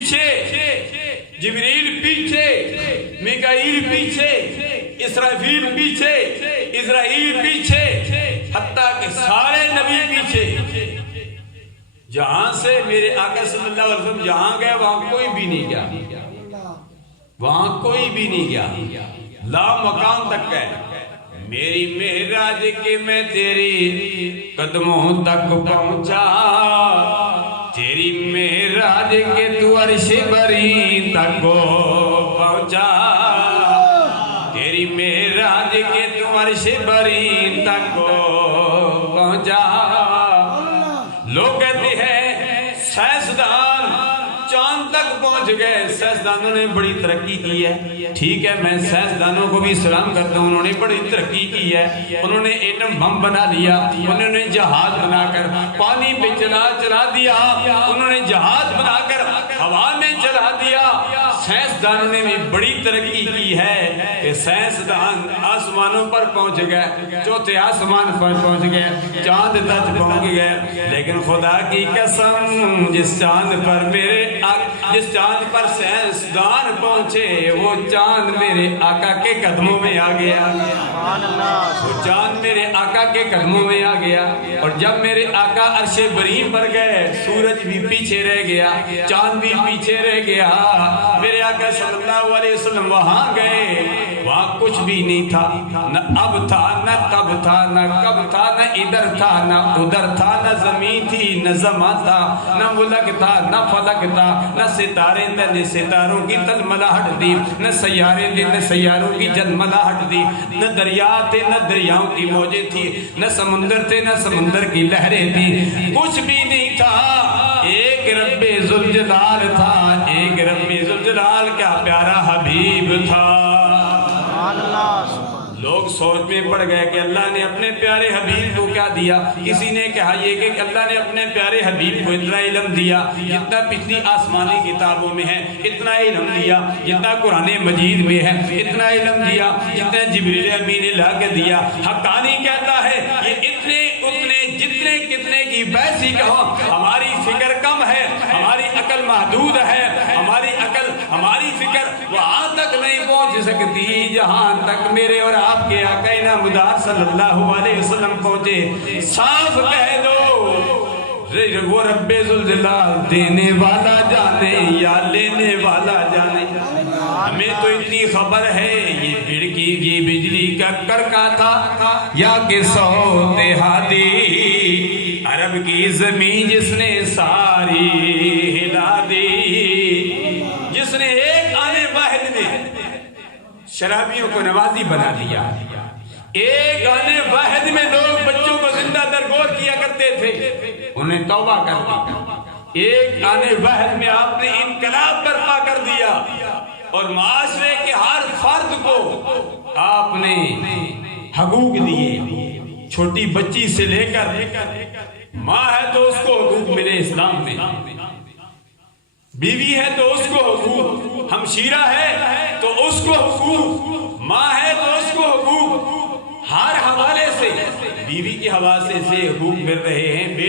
پیچھے، جبریل پیچھے، میکائیل پیچھے، اسرافیل پیچھے، اسرائیل پیچھے، حتیٰ کہ سارے نبی پیچھے۔ جہاں سے میرے آقا صلی اللہ علیہ وسلم جہاں گئے وہاں کوئی بھی نہیں گیا، وہاں کوئی بھی نہیں گیا، لا مقام تک گئے۔ میری معراج کے میں تیری قدموں تک پہنچا، تیری معراج کے تو عرش بری تک پہنچا، تیری معراج کے تو عرش بری تک پہنچا۔ لوگ کہتے ہیں سائنسدان چاند تک پہنچ گئے، سائنسدانوں نے بڑی ترقی کی ہے، ٹھیک ہے، میں سائنسدانوں کو بھی سلام کرتا ہوں، انہوں نے بڑی ترقی کی ہے، انہوں نے ایٹم بم بنا لیا، انہوں نے جہاز بنا کر پانی پہ چلا دیا، انہوں نے جہاز بنا کر ہوا میں چلا دیا۔ سائنسدانوں نے بھی بڑی ترقی کی ہے کہ سائنسدان آسمانوں پر پہنچ گئے، چوتھے آسمان پر پہنچ گئے، چاند تک پہنچ گئے، لیکن خدا کی قسم جس چاند پر سائنسدان پہنچے وہ چاند میرے آقا کے قدموں میں آ گیا، وہ چاند میرے آقا کے قدموں میں آ گیا۔ اور جب میرے آقا عرش بری پر گئے، سورج بھی پیچھے رہ گیا، چاند بھی پیچھے رہ گیا، میرے آقا صلی اللہ علیہ وسلم وہاں گئے، وہاں کچھ بھی نہیں تھا، نہ اب تھا نہ تب تھا نہ کب تھا، نہ ادھر تھا نہ ادھر تھا، نہ زمین تھی نہ زمان تھا، نہ ملک تھا نہ فلک تھا، نہ ستارے تھے نہ ستاروں کی تلملاہٹ تھی، نہ سیارے تھے نہ سیاروں کی جلملاہٹ تھی، نہ دریا تھے نہ دریاؤں کی موجیں تھی، نہ سمندر تھے نہ سمندر کی لہریں تھی، کچھ بھی نہیں تھا، ایک رب ذوالجلال تھا، ایک رب ذوالجلال کا پیارا حبیب تھا۔ لوگ سوچ میں پڑ گئے کہ اللہ نے اپنے پیارے حبیب کو کیا دیا۔ کسی نے کہا یہ کہ اللہ نے اپنے پیارے حبیب کو اتنا علم دیا جتنا پچھلی آسمانی کتابوں میں ہے، اتنا علم دیا جتنا قرآن مجید میں ہے، اتنا علم دیا جتنا جبریل امین لا کے دیا۔ حقانی کہتا ہے یہ اتنے اتنے جتنے کتنے کی بحثی کہو، ہماری فکر کم ہے، ہماری عقل محدود ہے، ہماری فکر وہاں تک نہیں پہنچ سکتی جہاں تک میرے اور آپ کے آقا نامدار صلی اللہ علیہ وسلم پہنچے۔ صاف کہہ دو وہ رب ذوالجلال دینے والا جانے یا لینے والا جانے۔ ہمیں تو اتنی خبر ہے یہ کھڑکی کی بجلی کا کڑکا تھا یا کہ صوت ہادی، عرب کی زمین جس نے ساری ہلا دی، جس نے ایک آنے واحد میں شرابیوں کو نوازی بنا دیا، ایک آنے واحد میں لوگ بچوں کو زندہ درگور کیا کرتے تھے، انہیں توبہ کر دی، ایک آنے واحد میں آپ نے انقلاب برپا کر دیا، اور معاشرے کے ہر فرد کو آپ نے حقوق دیے، چھوٹی بچی سے لے کر ماں ہے تو اس کو حقوق ملے اسلام میں، بیوی ہے تو اس کو حقوق، ہمشیرہ ہے تو اس کو حقوق، ماں ہے تو اس کو حقوق، ہر حوالے سے بیوی کے حوالے سے حقوق مل رہے ہیں۔